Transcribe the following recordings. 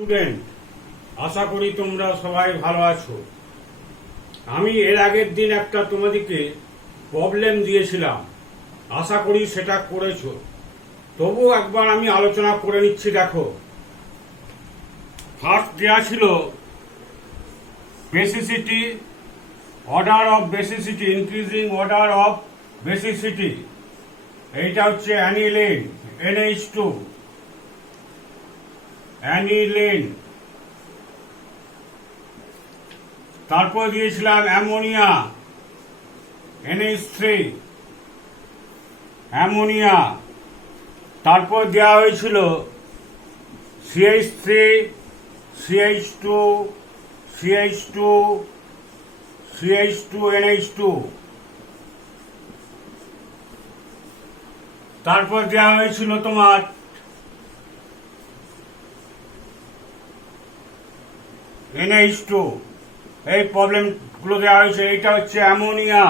Student, আশা করি তোমরা সবাই ভালো আছো। আমি এর আগের দিন একটা তোমাদেরকে প্রবলেম দিয়েছিলাম, আশা করি সেটা করেছো। তবু একবার আমি আলোচনা করে নিচ্ছি। দেখো, ফার্স্ট দেওয়া ছিল basicity, order of basicity, increasing order of basicity. এইটা হচ্ছে অ্যানিলিন, NH2 অ্যানিলিন। তারপর দিয়েছিলাম অ্যামোনিয়া, NH3 অ্যামোনিয়া। তারপর দেওয়া হয়েছিল CH3, CH2, CH2, CH2, NH2। তারপর দেওয়া হয়েছিল তোমার NH2। এই প্রবলেমগুলো দেওয়া হয়েছে। এইটা হচ্ছে অ্যামোনিয়া,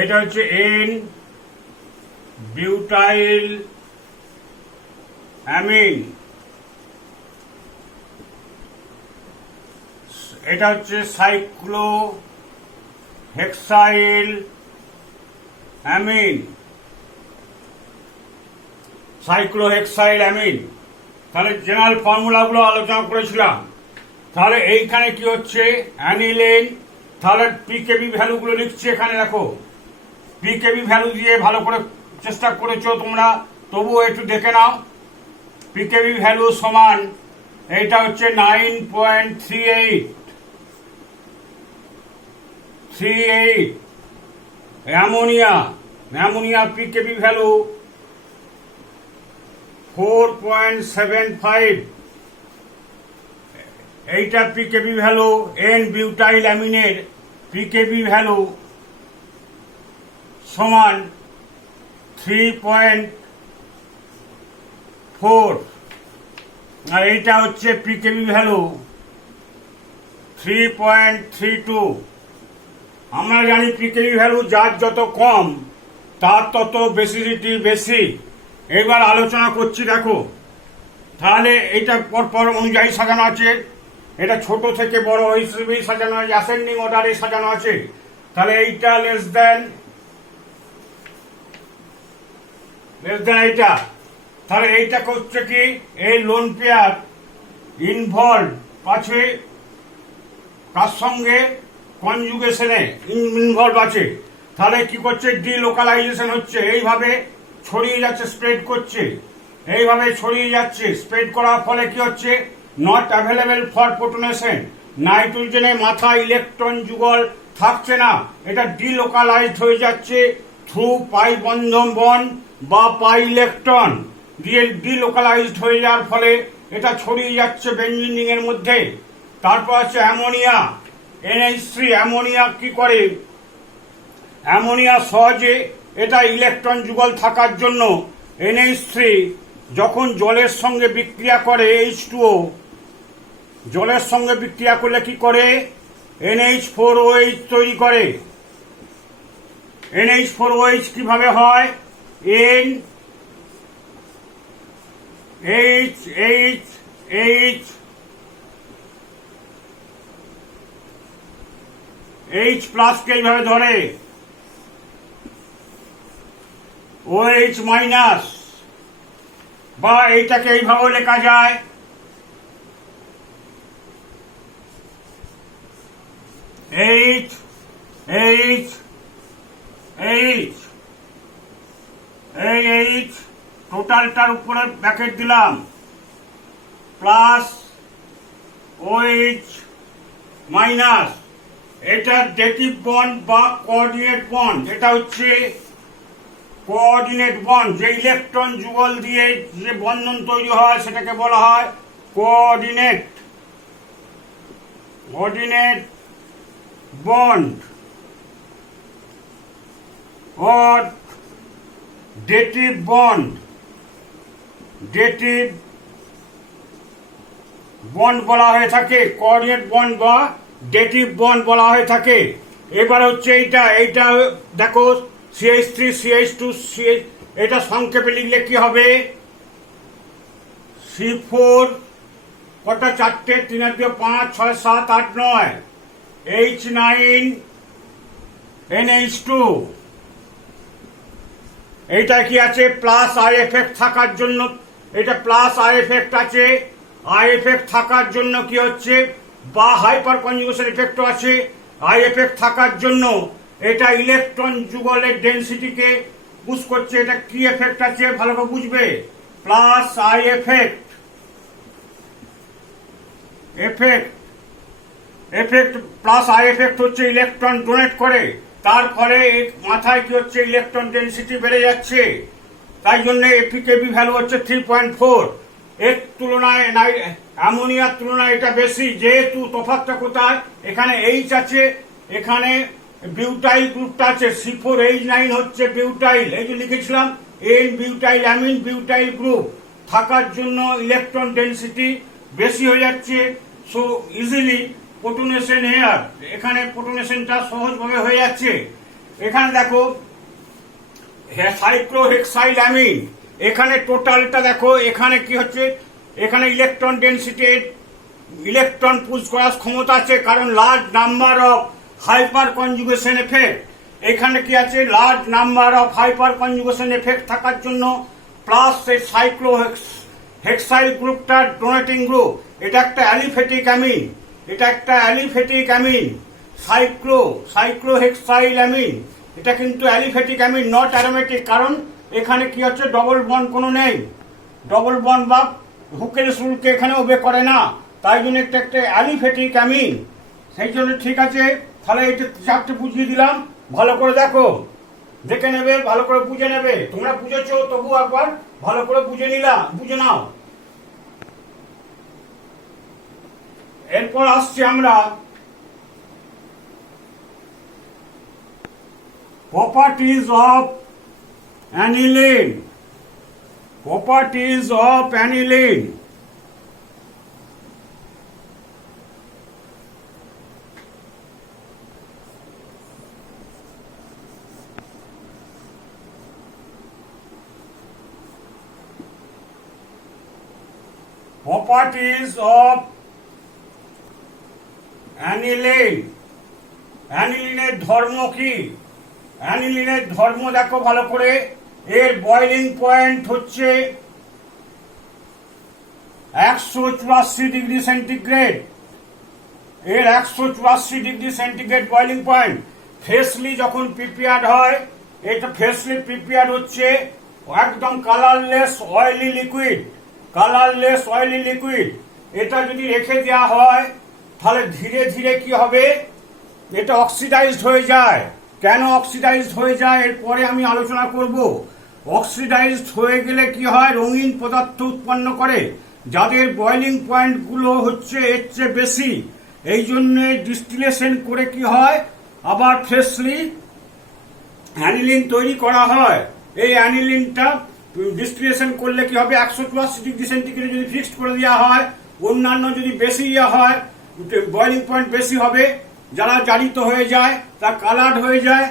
এটা হচ্ছে N-বিউটাইল অ্যামিন, এটা হচ্ছে সাইক্লোহেক্সাইল অ্যামিন, সাইক্লোহেক্সাইল অ্যামিন। তাহলে জেনারেল ফর্মুলাগুলো আলোচনা করেছিলাম। তাহলে এইখানে কি হচ্ছে অ্যানিলিন। তাহলে পিকেবি ভ্যালুগুলো লিখছি এখানে। দেখো, পিকেবি ভ্যালু দিয়ে ভালো করে চেষ্টা করেছো তোমরা, তবুও একটু দেখে নাও। পিকেবি ভ্যালু সমান এইটা হচ্ছে 9.38 অ্যামোনিয়া পিকেবি ভ্যালু 4.75। এইটা পিকেবি ভ্যালু। N-বিউটাইল অ্যামিনের পিকেবি ভ্যালু সমান 3.4। আর এইটা হচ্ছে পিকেবি ভ্যালু 3.32। আমরা জানি পিকেবি ভ্যালু যার যত কম তার তত বেসিসিটি বেশি। এবার আলোচনা করছি। দেখো, তাহলে এইটা পরপর অনুযায়ী সাজানো আছে। এটা ছোট থেকে বড় হিসেবেই সাজানো আছে, অ্যাসেন্ডিং অর্ডারে সাজানো আছে। তাহলে এইটা লেস দেন এইটা। তাহলে এইটা করছে কি, এই লোন পেয়ার ইনভলভ আছে কার সঙ্গে, কনজুগেশনে ইনভলভ আছে। তাহলে কি করছে, ডিলোকালাইজেশন হচ্ছে, এইভাবে ছড়িয়ে যাচ্ছে, স্প্রেড করছে, এইভাবে ছড়িয়ে যাচ্ছে। স্প্রেড করার ফলে কি হচ্ছে, নট অ্যাভেলেবেল ফর প্রোটনেশন, নাইট্রোজেনে মাথা ইলেকট্রন যুগল থাকছে না, এটা ডিলোকালাইজড হয়ে যাচ্ছে থ্রু পাই বন্ধন বন্ড বা পাই ইলেকট্রন দিয়ে ডিলোকালাইজড হয়ে যাওয়ার ফলে এটা ছড়িয়ে যাচ্ছে বেঞ্জিন রিং এর মধ্যে। তারপর আছে অ্যামোনিয়া, NH3। অ্যামোনিয়া কি করে, অ্যামোনিয়া সহজে এটা ইলেকট্রন যুগল থাকার জন্য NH3 যখন জলের সঙ্গে বিক্রিয়া করে, H2O জলের সঙ্গে বিক্রিয়া করলে কি করে, NH4OH তৈরি করে। NH4OH কিভাবে হয়, H প্লাসকে এইভাবে ধরে, OH মাইনাস, বা এইটাকে এইভাবে লেখা যায় H H H। এই H টোটালটার উপরে ব্র্যাকেট দিলাম, প্লাস OH মাইনাস। এটা ডেটিভ বন্ড বা কোঅর্ডিনেট বন্ড। এটা হচ্ছে কোঅর্ডিনেট বন্ড, যে ইলেকট্রন যুগল দিয়ে যে বন্ধন তৈরি হয় সেটাকে বলা হয় coordinate bond or dative bond. Dative bond বলা হয়ে থাকে, কোঅর্ডিনেট বন্ড বা ডেটিভ বন্ড বলা হয়ে থাকে। এবার হচ্ছে এইটা দেখো CH3, CH2, এটা সংক্ষেপে লিখলে কি হবে, C4 কটা, 4টে, 3 আর 2 5, 6 7 8 9, H9 NH2। এইটা কি আছে, প্লাস আই এফেক্ট থাকার জন্য, এটা প্লাস আই এফেক্ট আছে। আই এফেক্ট থাকার জন্য কি হচ্ছে, বা হাইপার কনজুগেশন এফেক্টও আছে। আই এফেক্ট থাকার জন্য এটা ইলেকট্রন যুগলের ডেনসিটিকে পুশ করছে। এটা কি এফেক্ট আছে ভালো করে বুঝবে, plus I effect. Effect plus I effect হচ্ছে ইলেকট্রন ডোনেট করে, তার ফলে মাথায় কি হচ্ছে, ইলেকট্রন ডেনসিটি বেড়ে যাচ্ছে। তাই জন্য এপিকেবি ভ্যালু হচ্ছে 3.4। এর তুলনায় অ্যামোনিয়ার তুলনায় এটা বেশি। যেহেতু তফাৎটা কোথায়, এখানে এইচ আছে, এখানে বিউটাইল গ্রুপটা আছে। C4H9 হচ্ছে বিউটাইল, এই যে লিখেছিলাম N butyl amine butyl group থাকার জন্য ইলেকট্রন ডেনসিটি বেশি হয়ে যাচ্ছে। সো ইজিলি প্রোটনেশন হেয়ার, এখানে প্রোটনেশনটা সহজভাবে হয়ে যাচ্ছে। এখানে দেখো সাইক্লোহেক্সাইল অ্যামিন, এখানে টোটালটা দেখো, এখানে কি হচ্ছে, এখানে ইলেকট্রন ডেনসিটি, ইলেকট্রন পুশ করার ক্ষমতা আছে, কারণ large number of hyper conjugation effect. এখানে কি আছে, large number of hyper conjugation effect থাকার জন্য প্লাস সাইক্লোহেক্সাইল গ্রুপটা ডোনেটিং গ্রুপ। এটা একটা অ্যালিফেটিক অ্যামিন, এটা একটা অ্যালিফেটিক অ্যামিন, সাইক্লোহেক্সাইল অ্যামিন। এটা কিন্তু অ্যালিফেটিক অ্যামিন, নট অ্যারোমেটিক, কারণ এখানে কি হচ্ছে, ডবল বন্ড কোনো নেই, ডবল বন্ড বা হুকের রুলকে এখানে ওবে করে না। তাই জন্য একটা একটা অ্যালিফেটিক অ্যামিন। সেই জন্য ঠিক আছে, তাহলে এটা 4টে বুঝিয়ে দিলাম, ভালো করে দেখো, দেখে নেবে, ভালো করে বুঝে নেবে। তোমরা বুঝেছো, তবু একবার ভালো করে বুঝে নাও। এরপর আসছি আমরা properties of aniline. Properties of aniline. Properties of aniline. অ্যানিলিনের ধর্ম কি, অ্যানিলিনের ধর্ম দেখো ভালো করে। এর বয়লিং পয়েন্ট হচ্ছে 184 ডিগ্রি সেন্টিগ্রেড। এর 184 degree centigrade boiling point. Freshly যখন প্রিপেয়ার্ড হয়, এটা ফ্রেশলি প্রিপেয়ার্ড হচ্ছে একদম colourless oily liquid, colourless oily liquid. এটা যদি রেখে দেওয়া হয় তাহলে ধীরে ধীরে কি হবে, এটা অক্সিডাইজড হয়ে যায়। কেন অক্সিডাইজড হয়ে যায় এরপরে আমি আলোচনা করব। অক্সিডাইজড হয়ে গেলে কি হয়, রঙিন পদার্থ উৎপন্ন করে, যাদের বয়লিং পয়েন্টগুলো হচ্ছে এর চেয়ে বেশি। এই জন্য ডিস্টিলেশন করে কি হয়, আবার ফ্রেশলি অ্যানিলিন তৈরি করা হয়। এই অ্যানিলিনটা ডিস্টিলেশন করলে কি হবে, 184 ডিগ্রি সেন্টিগ্রেড যদি ফিক্সড করে দেওয়া হয়, অন্যান্য যদি বেশি হয়, বয়লিং পয়েন্ট বেশি হবে, যারা জারিত হয়ে যায়, তা কালার্ড হয়ে যায়।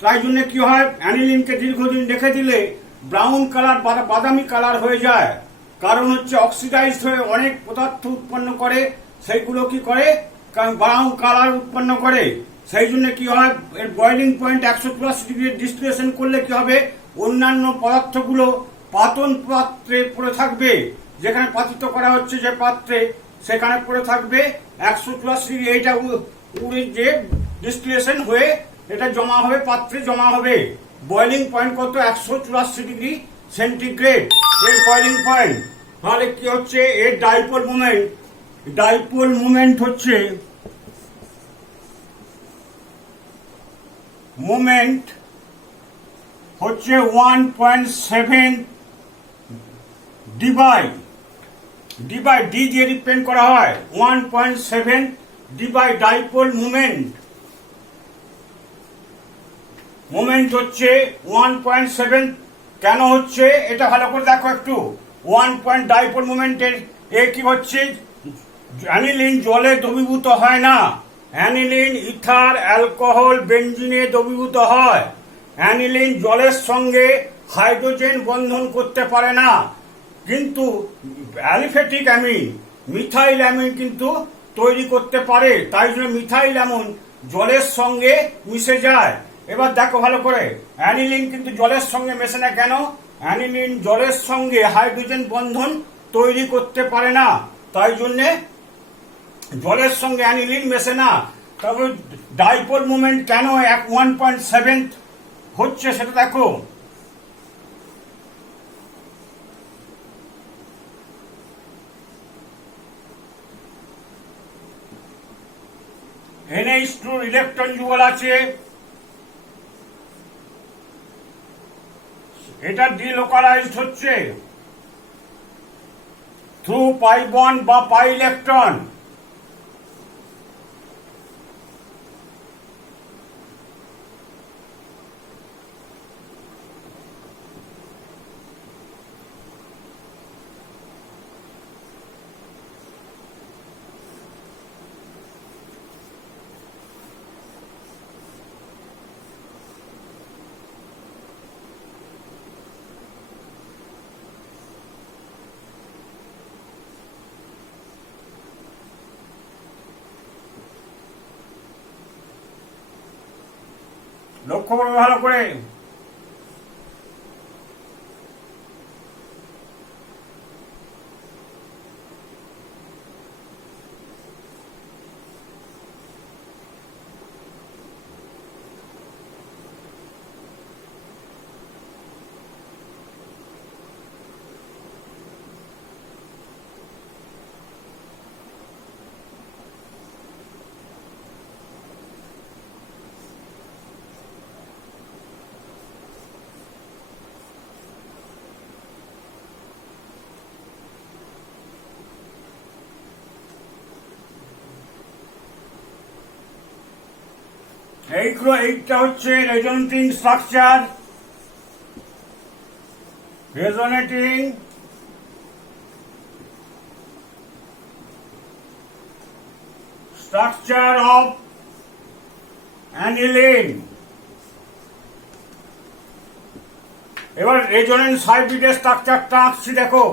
তাই জন্য কি হয়, অ্যানিলিনকে দীর্ঘদিন রেখে দিলে ব্রাউন কালার বা বাদামি কালার হয়ে যায়। কারণ হচ্ছে অক্সিডাইজড হয়ে অনেক পদার্থ উৎপন্ন করে, সেইগুলো কি করে, ব্রাউন কালার উৎপন্ন করে। সেই জন্য কি হয়, এর বয়লিং পয়েন্ট 184 ডিগ্রি ডিস্টিলেশন করলে কি হবে, অন্যান্য পদার্থগুলো পাতন পাত্রে পড়ে থাকবে, যেখানে পাতিত করা হচ্ছে যে পাত্রে, সেখানে পড়ে থাকবে 184 ডিগ্রি। এইটা উড়ে যে ডিস্টিলেশন হয়ে এটা জমা হবে, পাত্রে জমা হবে। বয়লিং পয়েন্ট কত, 184 ডিগ্রি সেন্টিগ্রেড এর বয়লিং পয়েন্ট। তাহলে কি হচ্ছে, এর ডাইপোল মোমেন্ট, ডাইপোল মোমেন্ট হচ্ছে মোমেন্ট হচ্ছে 1.7 ডিভাই ডি দিয়ে ডিপেন্ড করা হয়। 1.7 ডিভাই ডাইপোল মোমেন্ট। মোমেন্ট হচ্ছে 1.7। কেন হচ্ছে এটা ভালো করে দেখো একটু। 1 ডাইপোল মোমেন্টের এ কি হচ্ছে, অ্যানিলিন জলে দ্রবীভূত হয় না, অ্যানিলিন ইথার অ্যালকোহল বেনজিনে দ্রবীভূত হয়। অ্যানিলিন জলের সঙ্গে হাইড্রোজেন বন্ধন করতে পারে না, কিন্তু অ্যালিফ্যাটিক অ্যামিন মিথাইল অ্যামিন কিন্তু তৈরি করতে পারে। তাই জন্য মিথাইল অ্যামিন জলের সঙ্গে মিশে যায়। এবার দেখো ভালো করে, অ্যানিলিন কিন্তু জলের সঙ্গে মেশে না কেন? অ্যানিলিন জলের সঙ্গে হাইড্রোজেন বন্ধন তৈরি করতে পারে না, তাই জন্যে জলের সঙ্গে অ্যানিলিন মেশে না। তবে ডাইপোল মোমেন্ট কেন 1.7 হচ্ছে সেটা দেখো। NH2 ইলেকট্রন যুগল আছে, এটা ডিলোকালাইজড হচ্ছে থ্রু পাই বন্ড বা পাই ইলেকট্রন। লক্ষ্য করবে ভালো করে। এইটা হচ্ছে resonating structure, resonating structure of aniline. এবার রেজোনেন্স হাইব্রিডের স্ট্রাকচারটা আঁকছি দেখো।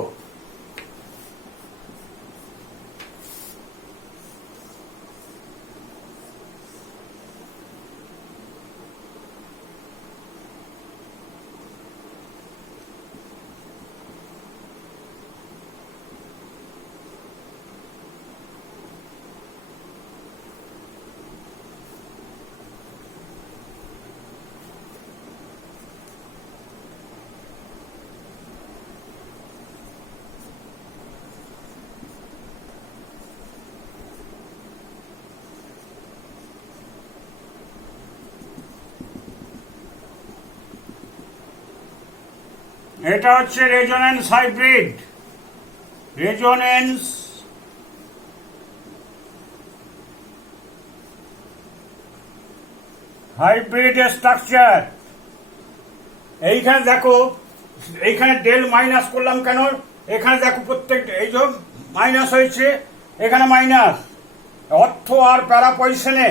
এটা হচ্ছে resonance hybrid, resonance hybrid structure. এইখানে দেখো, এইখানে ডেল মাইনাস করলাম কেন? এখানে দেখো প্রত্যেকটা এই যে মাইনাস হয়েছে, এখানে মাইনাস অর্থ আর প্যারা পজিশনে।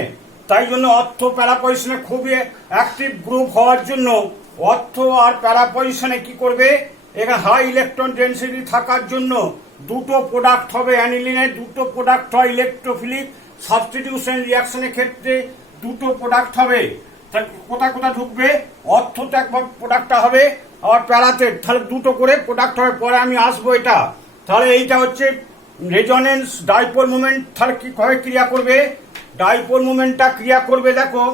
তাই জন্য অর্থ প্যারা পজিশনে খুবই অ্যাক্টিভ গ্রুপ হওয়ার জন্য অর্থ আর প্যারা পজিশনে কি করবে? এখানে হাই ইলেকট্রন ডেন্সিটি থাকার জন্য দুটো প্রোডাক্ট হবে অ্যানিলিনের, দুটো প্রোডাক্ট হয় ইলেকট্রোফিলিক সাবস্টিটিউশন রিয়াকশনের ক্ষেত্রে দুটো প্রোডাক্ট হবে। কোথায় কোথায় ঢুকবে? অর্থতে একবার প্রোডাক্টটা হবে, আবার প্যারাতে, তাহলে দুটো করে প্রোডাক্ট হবে। পরে আমি আসবো এটা। তাহলে এইটা হচ্ছে রেজোনেন্স ডাইপোল মোমেন্ট। তাহলে কি ভাবে ক্রিয়া করবে? ডাইপোল মোমেন্টটা ক্রিয়া করবে দেখো,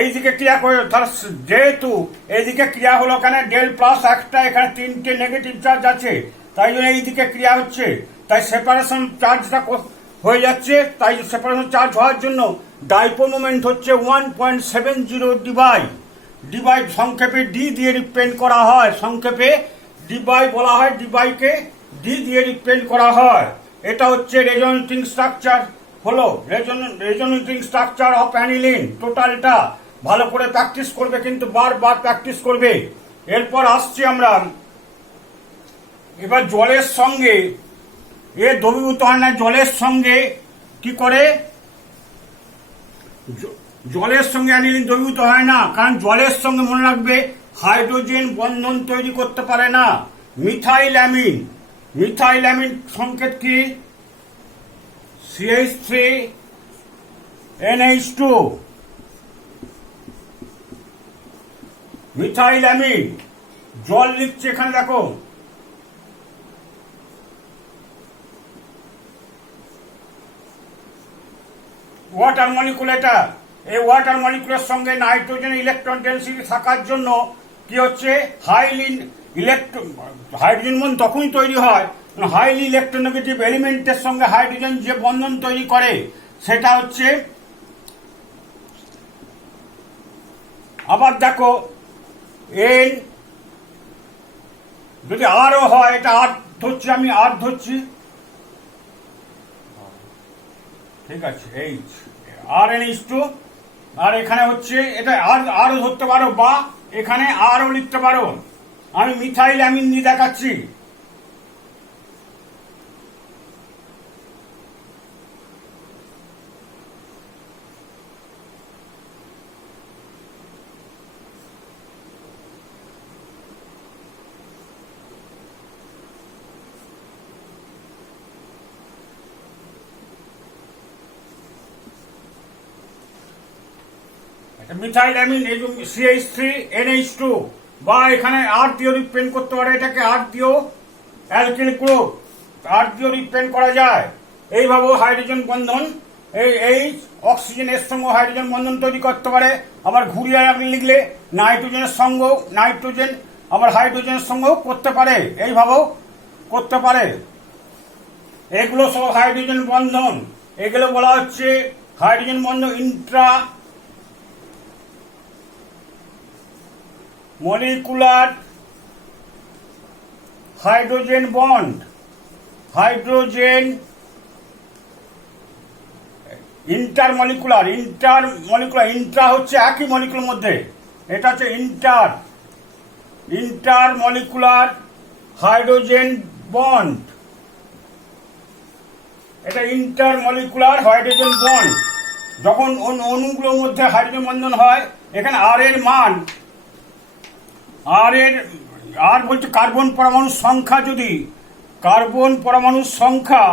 এইদিকে ক্রিয়া করে। তাহলে যেহেতু এইদিকে ক্রিয়া হলো, কেন ডেল প্লাস একটা, এখানে তিনটে নেগেটিভ চার্জ আছে, তাই জন্য এইদিকে ক্রিয়া হচ্ছে, তাই সেপারেশন চার্জটা হয়ে যাচ্ছে। তাই সেপারেশন চার্জ হওয়ার জন্য ডাইপোল মোমেন্ট হচ্ছে 1.70 ডিবাই সংক্ষেপে ডি দিয়ে রিপ্রেজেন্ট করা হয়। সংক্ষেপে ডিবাই বলা হয়, ডিবাইকে ডি দিয়ে রিপ্রেজেন্ট করা হয়। এটা হচ্ছে রেজোনেটিং স্ট্রাকচার, হলো রেজোনেটিং স্ট্রাকচার অফ অ্যানিলিন। টোটালটা ভালো করে প্র্যাকটিস করবে, কিন্তু বারবার প্র্যাকটিস করবে। এরপর আসছি আমরা, এবার জলের সঙ্গে এ দ্রবীভূত হয় না, জলের সঙ্গে কি করে? জলের সঙ্গে অ্যানিলিন দ্রবীভূত হয় না, কারণ জলের সঙ্গে মনে রাখবে হাইড্রোজেন বন্ধন তৈরি করতে পারে না। মিথাইল অ্যামিন সংকেত কি? CH3NH2। মিথাইল অ্যামিন জল লিখছে এখানে, দেখো ওয়াটার মলিকুল। এটা এই ওয়াটার মলিকুলের সঙ্গে নাইট্রোজেন ইলেকট্রন ডেন্সিটি থাকার জন্য কি হচ্ছে, হাইড্রোজেন বন্ধন তখনই তৈরি হয় হাইলি ইলেকট্রোনেগেটিভ এলিমেন্টের সঙ্গে হাইড্রোজেন যে বন্ধন তৈরি করে সেটা হচ্ছে। আবার দেখো এন যদি আরও হয়, এটা আর ধরছি, আমি আর ধরছি, ঠিক আছে, এইচ RnH2। আর এখানে হচ্ছে এটা আরও ধরতে পারো, বা এখানে আরও লিখতে পারো। আমি মিথাইল অ্যামিন দিয়ে দেখাচ্ছি। মিথাইল অ্যামিন এই CH3NH2, বা এখানে আর দিয়েও রিপ্রেজেন্ট করতে পারে, এটাকে আর দিয়েও অ্যালকিল গ্রুপ আর দিয়েও রিপ্রেজেন্ট করা যায়। এইভাবে হাইড্রোজেন বন্ধন এই অক্সিজেনের সঙ্গে হাইড্রোজেন বন্ধন তৈরি করতে পারে। আবার ঘুরিয়ে লিখলে নাইট্রোজেনের সঙ্গেও নাইট্রোজেন আবার হাইড্রোজেনের সঙ্গেও করতে পারে, এইভাবেও করতে পারে। এগুলো সব হাইড্রোজেন বন্ধন, এগুলো বলা হচ্ছে হাইড্রোজেন বন্ধন intramolecular hydrogen bond. Hydrogen intermolecular intra হচ্ছে একই মলিকুলের মধ্যে, এটা হচ্ছে ইন্টারমলিকুলার হাইড্রোজেন বন্ড। এটা ইন্টারমলিকুলার হাইড্রোজেন বন্ড। যখন অণুগুলোর মধ্যে হাইড্রোজেন বন্ধন হয়, এখানে আর এর মান আর বলছে কার্বন পরমাণুর সংখ্যা, যদি কার্বন পরমাণুর সংখ্যা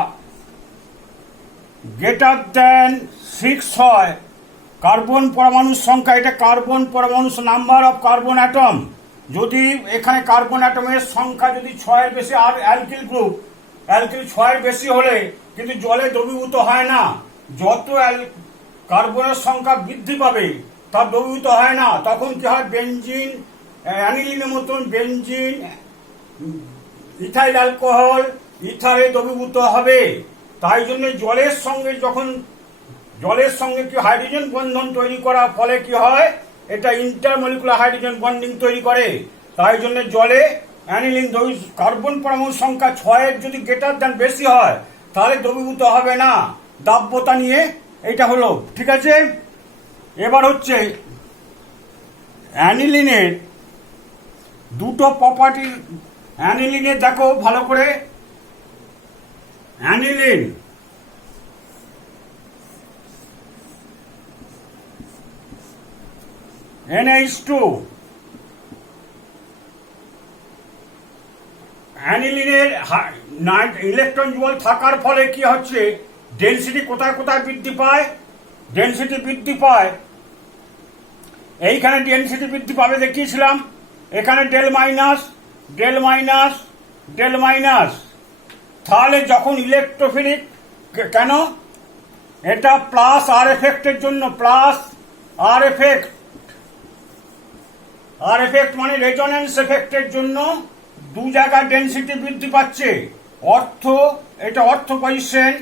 গ্রেটার দেন 6 হয়, কার্বন পরমাণুর সংখ্যা, এটা কার্বন পরমাণু নাম্বার অফ কার্বন অ্যাটম, যদি এখানে কার্বন অ্যাটমের সংখ্যা যদি 6-এর বেশি, আর অ্যালকিল 6-এর বেশি হলে কিন্তু জলে দ্রবীভূত হয় না। যত কার্বনের সংখ্যা বৃদ্ধি পাবে তার দ্রবীভূত হয় না। তখন কি হয়, বেনজিন অ্যানিলিনের মতন বেনজিন ইথাইল অ্যালকোহল ইথারে দ্রবীভূত হবে। তাই জন্য জলের সঙ্গে কি হাইড্রোজেন বন্ধন তৈরি করার ফলে কি হয়, এটা ইন্টারমলিকুলার হাইড্রোজেন বন্ডিং তৈরি করে। তাই জন্য জলে অ্যানিলিন কার্বন পরমাণুর সংখ্যা 6-এর যদি গ্রেটার দেন বেশি হয়, তাহলে দ্রবীভূত হবে না। দাব্যতা নিয়ে এটা হলো, ঠিক আছে। এবার হচ্ছে অ্যানিলিনের দুটো প্রপার্টি। অ্যানিলিনের দেখো ভালো করে, অ্যানিলিন NH2, অ্যানিলিনের ইলেকট্রন যুগল থাকার ফলে কি হচ্ছে, ডেনসিটি কোথায় কোথায় বৃদ্ধি পায়, ডেনসিটি বৃদ্ধি পায়। এইখানে ডেনসিটি বৃদ্ধি পাবে দেখিয়েছিলাম, এখানে ডেল মাইনাস। তাহলে যখন ইলেকট্রোফিলিক, কেন এটা প্লাস আর এফেক্টের জন্য, প্লাস আর এফেক্ট মানে রেজোনেন্স এফেক্টের জন্য দু জায়গায় ডেনসিটি বৃদ্ধি পাচ্ছে। এটা অর্থ পজিশন,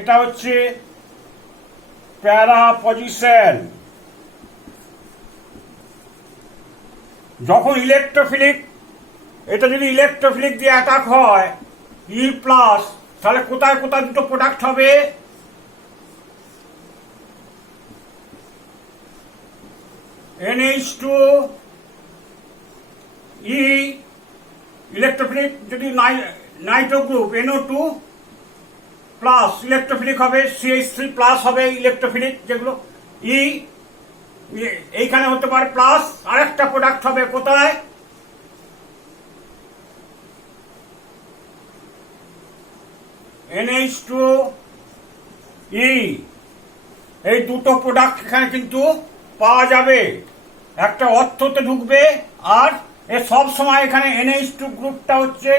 এটা হচ্ছে প্যারা পজিশন। যখন ইলেকট্রোফিলিক, এটা যদি ইলেকট্রোফিলিক দিয়ে অ্যাটাক হয় E+, তাহলে কোথায় কোথায় দুটো প্রোডাক্ট হবে, NH2 E ইলেকট্রোফিলিক যদি Nitro group NO2 plus electrophilic হবে, CH3 প্লাস হবে ইলেকট্রোফিলিক, যেগুলো এইখানে হতে পারে প্লাস, আরেকটা প্রোডাক্ট হবে কোথায়, NH2E। এই দুটো প্রোডাক্ট এখানে কিন্তু পাওয়া যাবে, একটা অর্থতে ঢুকবে, আর এ সব সময় এখানে NH2 গ্রুপটা হচ্ছে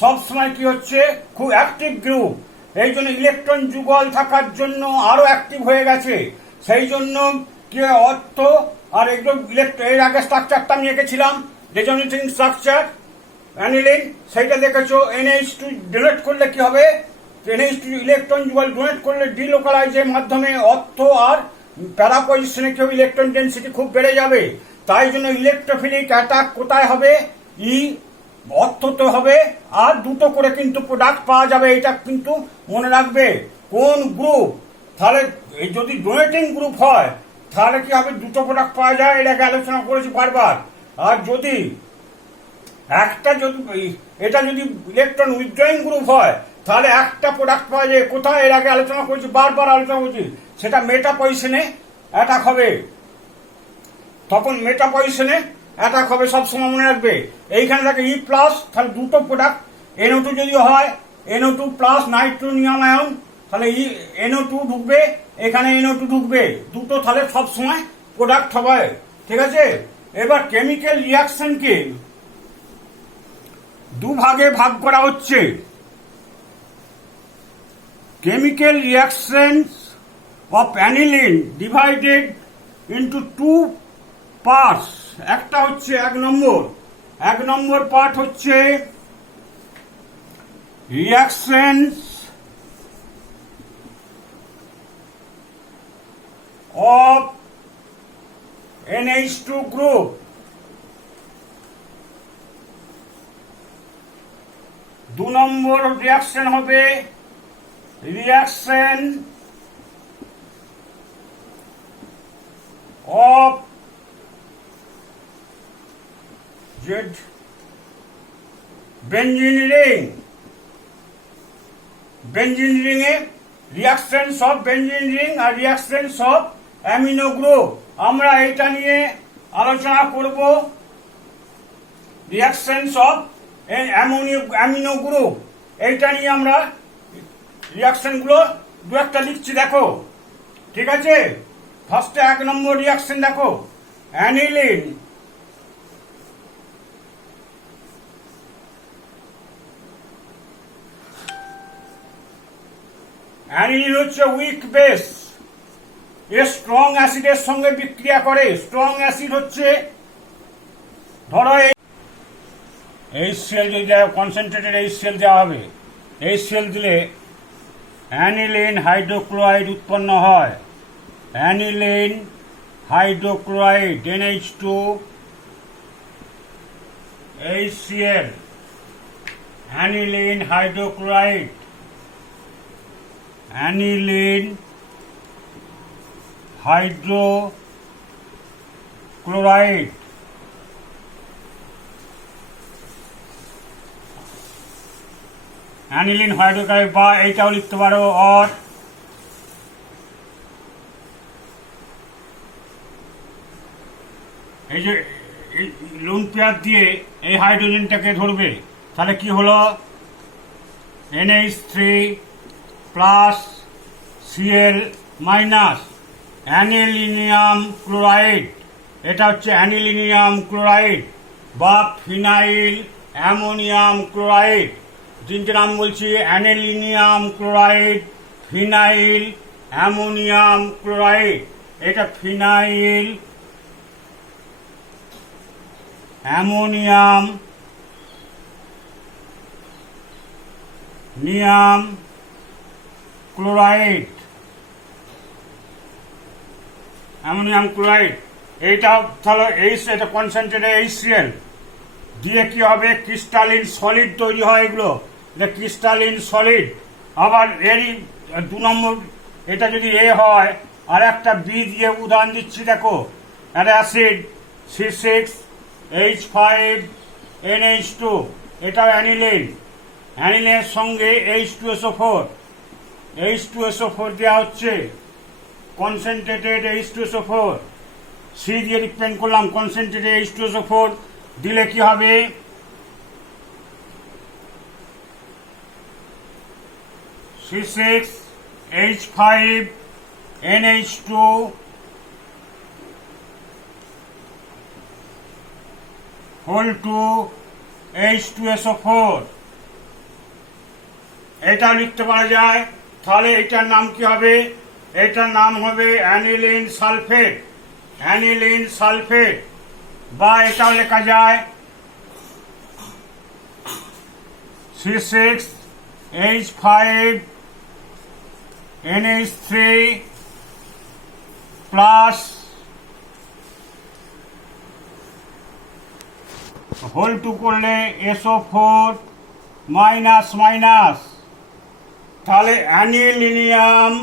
সব সময় কি হচ্ছে, খুব অ্যাক্টিভ গ্রুপ, এই জন্য ইলেকট্রন যুগল থাকার জন্য আরো অ্যাক্টিভ হয়ে গেছে। সেই জন্য কি অর্থ আর এগুলো এর আগে স্ট্রাকচারটা আমি এঁকেছিলাম, রেজোনেটিং স্ট্রাকচার অ্যানিলিন, সেইটা দেখেছো। NH2 ডোনেট করলে কি হবে, NH2 ইলেকট্রন যুগল ডোনেট করলে ডিলোকালাইজের মাধ্যমে অর্থ আর প্যারা পজিশনে কেউ ইলেকট্রন ডেন্সিটি খুব বেড়ে যাবে। তাই জন্য ইলেকট্রোফিলিক অ্যাটাক কোথায় হবে, অর্থতে হবে, আর দুটো করে কিন্তু প্রোডাক্ট পাওয়া যাবে, এটা কিন্তু মনে রাখবে। কোন গ্রুপ, তাহলে যদি ডোনেটিং গ্রুপ হয় তাহলে কি হবে, দুটো প্রোডাক্ট পাওয়া যায়, এটাকে আলোচনা করেছি বারবার। আর যদি এটা যদি ইলেকট্রন উইথড্রয়িং গ্রুপ হয় তাহলে একটা প্রোডাক্ট পাওয়া যায় কোথায়, এর আগে আলোচনা করেছি, বারবার আলোচনা করছি, সেটা মেটা পজিশনে অ্যাটাক হবে, তখন মেটা পজিশনে অ্যাটাক হবে, সবসময় মনে রাখবে। এইখানে থাকে E প্লাস, তাহলে দুটো প্রোডাক্ট, NO2 যদি হয় NO2 প্লাস নাইট্রোনিয়াম আয়ন, তাহলে NO2 ঢুকবে, এখানে NO2 ঢুকবে, দুটো তাহলে সবসময় প্রোডাক্ট হবে, ঠিক আছে। এবার কেমিক্যাল রিয়াকশনকে দুভাগে ভাগ করা হচ্ছে। Chemical reactions of aniline divided into two parts. একটা হচ্ছে এক নম্বর পার্ট হচ্ছে রিয়াকশনস অফ NH2 গ্রুপ, দু নম্বর রিয়াকশন হবে reaction of benzene ring, benzene ring এ রিয়াকশনস অফ বেঞ্জিন রিং আর রিয়াকশনস অফ অ্যামিনো গ্রুপ, আমরা এটা নিয়ে আলোচনা করব। রিয়াকশনস অফ অ্যামিনো গ্রুপ, এইটা নিয়ে আমরা রিয়াকশন গুলো দু একটা লিখছি, দেখো, ঠিক আছে। ফার্স্টে 1 নম্বর রিয়াকশন দেখো, অ্যানিলিন হচ্ছে উইক বেস, এ স্ট্রং অ্যাসিডের সঙ্গে বিক্রিয়া করে। স্ট্রং অ্যাসিড হচ্ছে, ধরো HCl যদি কনসেন্ট্রেটেড HCl দেওয়া হবে, HCl দিলে অ্যানিলিন হাইড্রোক্লোরাইড উৎপন্ন হয়, aniline hydrochloride NH2 HCl, aniline hydrochloride, aniline hydrochloride, aniline hydrochloride, বা এইটাও লিখতে পারো অর এই যে লোন পেয়ার দিয়ে এই হাইড্রোজেনটাকে ধরবে, তাহলে কি হলো, NH3 plus Cl minus anilinium chloride, এটা হচ্ছে অ্যানিলিনিয়াম ক্লোরাইড বা ফিনাইল অ্যামোনিয়াম ক্লোরাইড। তিনটে নাম বলছি, anilinium chloride, phenyl ammonium chloride. এটা phenyl ammonium chloride, ammonium chloride, এইটা তাহলে এটা কনসেন্ট্রেটেড HCl দিয়ে কি হবে, ক্রিস্টালিন সলিড তৈরি হয়, এগুলো এটা ক্রিস্টালিন সলিড। আবার এরই 2 নম্বর, এটা যদি A হয়, আর একটা B দিয়ে উদাহরণ দিচ্ছি, দেখো, একটা অ্যাসিড C6H5NH2, এটাও অ্যানিলিন, অ্যানিলের সঙ্গে H2SO4, H2SO4 দেওয়া হচ্ছে, কনসেন্ট্রেটেড H2SO4, সি দিয়ে রিপ্রেজেন্ট করলাম, কনসেন্ট্রেটেড H2SO4 দিলে কি হবে, C6H5NH2 হোল টু H2SO4, এটা লিখতে পারা যায়। তাহলে এটার নাম কি হবে, এটার নাম হবে অ্যানিলিন সালফেট, অ্যানিলিন সালফেট, বা এটাও লেখা যায় C6H5NH3 প্লাস হোল টু করলে SO4 মাইনাস মাইনাস, তাহলে অ্যানিলিনিয়াম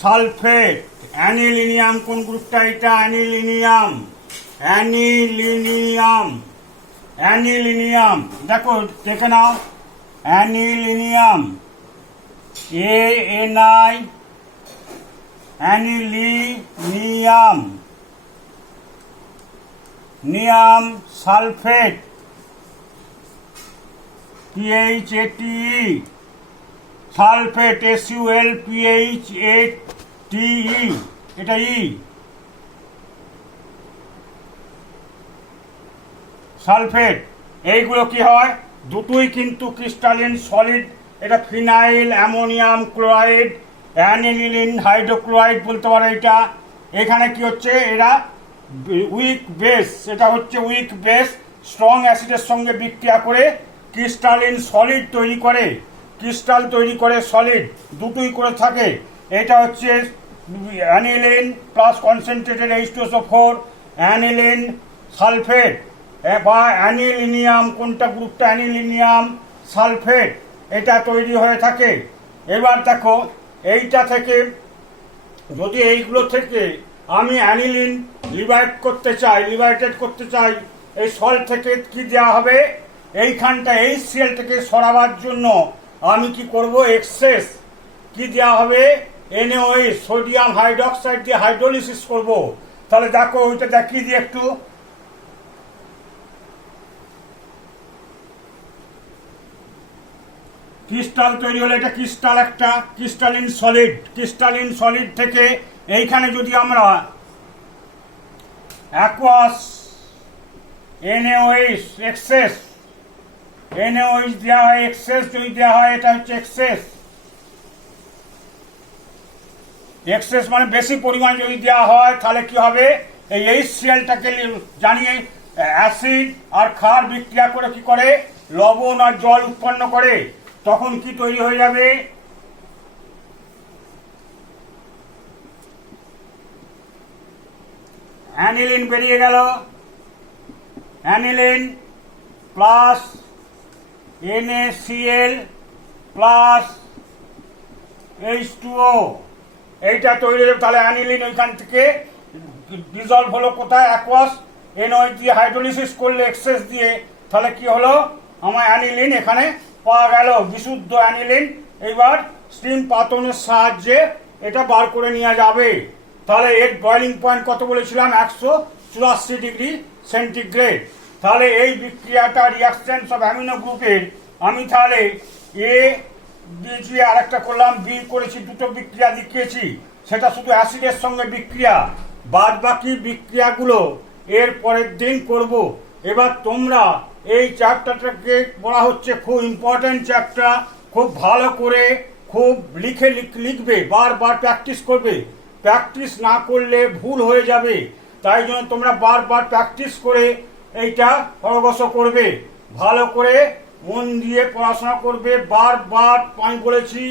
সালফেট। অ্যানিলিনিয়াম কোন গ্রুপটা, এটা অ্যানিলিনিয়াম, অ্যানিলিনিয়াম, অ্যানিলিনিয়াম, দেখো দেখে নাও, অ্যানিলিনিয়াম ANI, অ্যানিলিনিয়াম, নিয়াম সালফেট PHATE, সালফেট SULPHATE, এটা ই, সালফেট। এইগুলো কি হয়, দুটোই কিন্তু ক্রিস্টালিন সলিড। এটা phenyl ammonium chloride, aniline hydrochloride বলতে পারো। এটা এখানে কি হচ্ছে, এরা উইক বেস, এটা হচ্ছে উইক বেস, স্ট্রং অ্যাসিডের সঙ্গে বিক্রিয়া করে ক্রিস্টালিন সলিড তৈরি করে, ক্রিস্টাল তৈরি করে, সলিড দুটোই করে থাকে। এটা হচ্ছে aniline plus concentrated H2SO4, aniline sulphate বা অ্যানিলিনিয়াম, কোনটা গ্রুপটা, অ্যানিলিনিয়াম সালফেট, এটা তৈরি হয়ে থাকে। এবার দেখো এইটা থেকে যদি এইগুলো থেকে আমি অ্যানিলিন লিবারেটেড করতে চাই, এই সল্ট থেকে কি দেওয়া হবে, এইখানটা HCl থেকে সরাবার জন্য আমি কি করব, এক্সেস কি দেওয়া হবে, NaOH সোডিয়াম হাইড্রোক্সাইড দিয়ে হাইড্রোলিসিস করব। তাহলে দেখো ওইটা দেখিয়ে দিই একটু, ক্রিস্টাল তৈরি হলে, এটা ক্রিস্টাল, একটা ক্রিস্টালিন সলিড, ক্রিস্টালিন সলিড থেকে এইখানে যদি আমরা অ্যাকুয়াস NaOH এক্সেস, NaOH দেওয়া হয়, এক্সেস যদি দেওয়া হয়, এটা হচ্ছে এক্সেস, এক্সেস মানে বেশি পরিমাণ যদি দেওয়া হয়, তাহলে কি হবে, এই HClটাকে জানিয়ে অ্যাসিড আর ক্ষার বিক্রিয়া করে কি করে, লবণ আর জল উৎপন্ন করে, তখন কি তৈরি হয়ে যাবে, অ্যানিলিন বেরিয়ে গেল, aniline plus NaCl plus H2O, এইটা তৈরি হয়ে যাবে। তাহলে অ্যানিলিন ওইখান থেকে ডিজলভ হলো কোথায়, অ্যাকুয়াস NaOH দিয়ে হাইড্রোলিসিস করলে এক্সেস দিয়ে, তাহলে কি হলো, আমার অ্যানিলিন এখানে পাওয়া গেল, বিশুদ্ধ অ্যানিলিন। এইবার স্টিম পাতনের সাহায্যে এটা বার করে নেওয়া যাবে। তাহলে এর বয়লিং পয়েন্ট কত বলেছিলাম, 184 ডিগ্রি সেন্টিগ্রেড। তাহলে এই বিক্রিয়াটা রিয়াকশন অফ অ্যামিনো গ্রুপের আমি তাহলে এ দিয়েছি, আর একটা করলাম বি করেছি, দুটো বিক্রিয়া দেখিয়েছি, সেটা শুধু অ্যাসিডের সঙ্গে বিক্রিয়া, বাদ বাকি বিক্রিয়াগুলো এর পরের দিন করব। এবার তোমরা এই চ্যাপ্টারটাকে বলা হচ্ছে খুব ইম্পর্টেন্ট চ্যাপ্টার, খুব ভালো করে খুব লিখবে, বারবার প্র্যাকটিস করবে, প্র্যাকটিস না করলে ভুল হয়ে যাবে। তাই জন্য তোমরা বারবার প্র্যাকটিস করে এইটা অগ্রসর করবে, ভালো করে মন দিয়ে পড়াশোনা করবে। বারবার আমি বলেছি,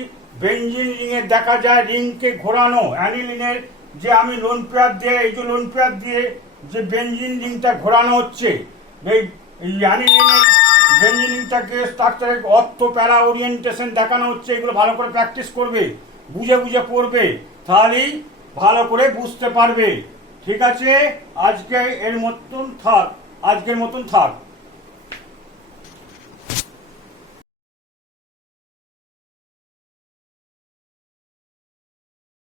বেঞ্জিন রিংয়ে দেখা যায় রিংকে ঘোরানো, অ্যানিলিনের যে আমি লোন পেয়ার দিয়ে, এই যে লোন পেয়ার দিয়ে যে বেঞ্জিন রিংটা ঘোরানো হচ্ছে, এই অ্যানিলিনের বেঞ্জিন রিংটাকে স্ট্রাকচারের অর্থ প্যারা ওরিয়েন্টেশন দেখানো হচ্ছে। এগুলো ভালো করে প্র্যাকটিস করবে, বুঝে বুঝে পড়বে, তাহলেই ভালো করে বুঝতে পারবে। ঠিক আছে, আজকে এর মতন থাক, আজকের মতন থাক।